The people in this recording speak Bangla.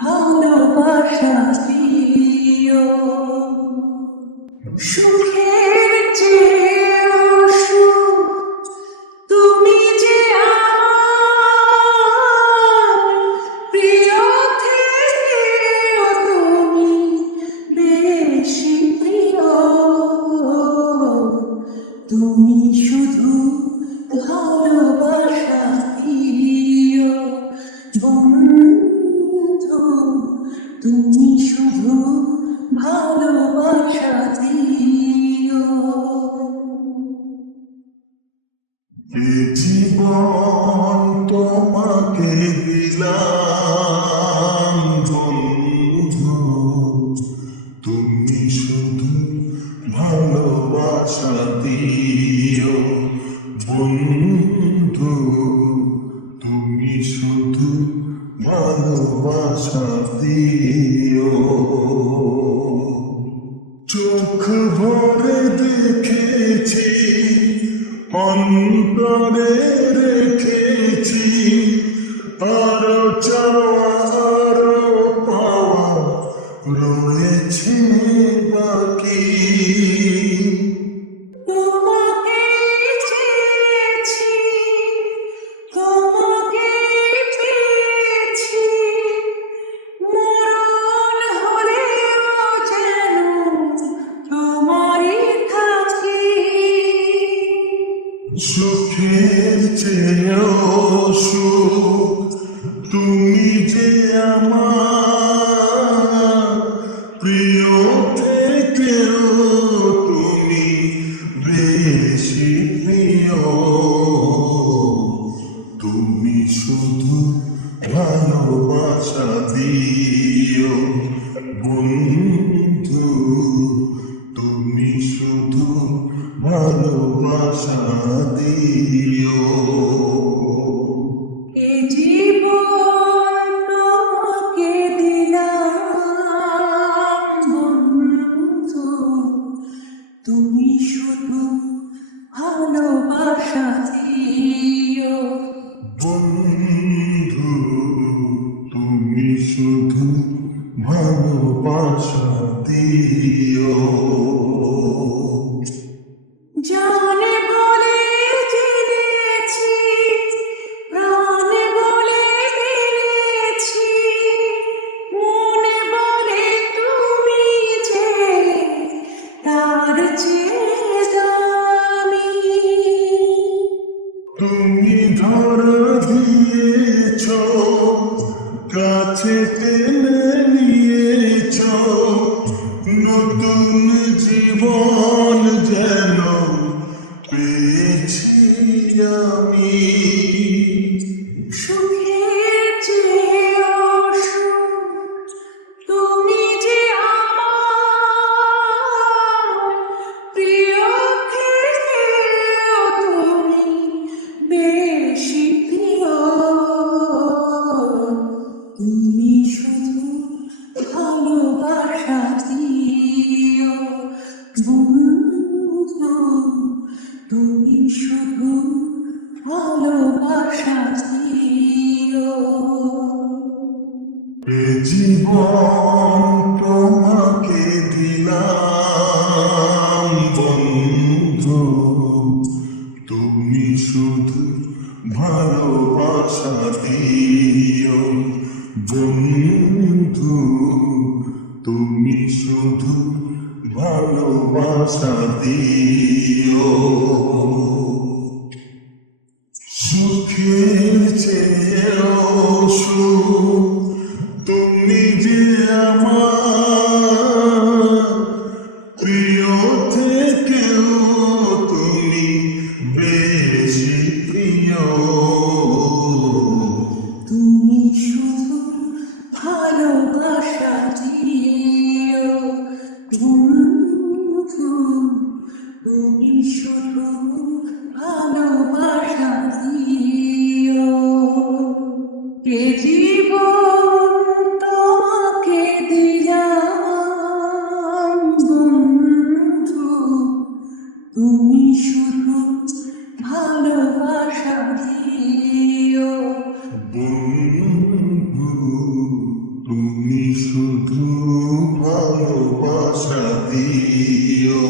ভালোবাসা দিও। সুখের চেয়েও সুখ তুমি যে আমার প্রিয় থেকেও তুমি বেশি প্রিয়। তুমি শুধু ভালোবাসা দিও বন্ধু, তুমি শুধু ভালোবাসা দিও। এ জীবন তোমাকে দিলাম বন্ধু, তুমি শুধু ভালোবাসা দিও বন্ধু, তুমি শুধু ভালোবাসা দিও। চোখ ভরে দেখেছি, অন্তরে রেখেছি, আরো চাওয়া আরো পাওয়া রয়েছে বাকি। তোমাকে চেয়েছি, তোমাকে পেয়েছি, মরণ হলেও যেন তোমারই থাকি। সুখের চেয়েও সুখ তুমি যে আমার প্রিয় থেকেও তুমি বেশি প্রিয়। তুমি শুধু ভালোবাসা দিও বন্ধু, তুমি শুধু ভালোবাসা দিও। এ জীবন তোমাকে দিলাম বন্ধু, তুমি শুধু ভালোবাসা দিও বন্ধু, তুমি শুধু ভালোবাসা দিও। জানে বলে জেনেছি, প্রাণে বলে পেরেছি, মনে বলে তুমি যে তার চেয়ে দামি। তুমি ধরা দিয়েছ, কাছে টেনে নিয়েছ, নতুন জীবন যেন পেয়েছি আমি। সুখের চেয়েও সুখ তুমি যে আমার প্রিয় থেকেও তুমি বেশি প্রিয়। তুমি শুধু ভালোবাসা দিও বন্ধু, তুমি শুধু ভালোবাসা দিও। এ জীবন তোমাকে দিলাম বন্ধু, তুমি শুধু ভালোবাসা দিও বন্ধু, তুমি শুধু ভালোবাসা দিও। সুখের চেয়েও সুখ তুমি যে আমার প্রিয় থেকেও তুমি বেশি প্রিয়। তুমি শুধু ভালোবাসা দিও বন্ধু, তুমি শুধু ভালোবাসা দিও। এ জীবন তোমাকে দিলাম বন্ধু, তুমি শুধু ভালোবাসা দিও বন্ধু তুমি শুধু ভালোবাসা দিও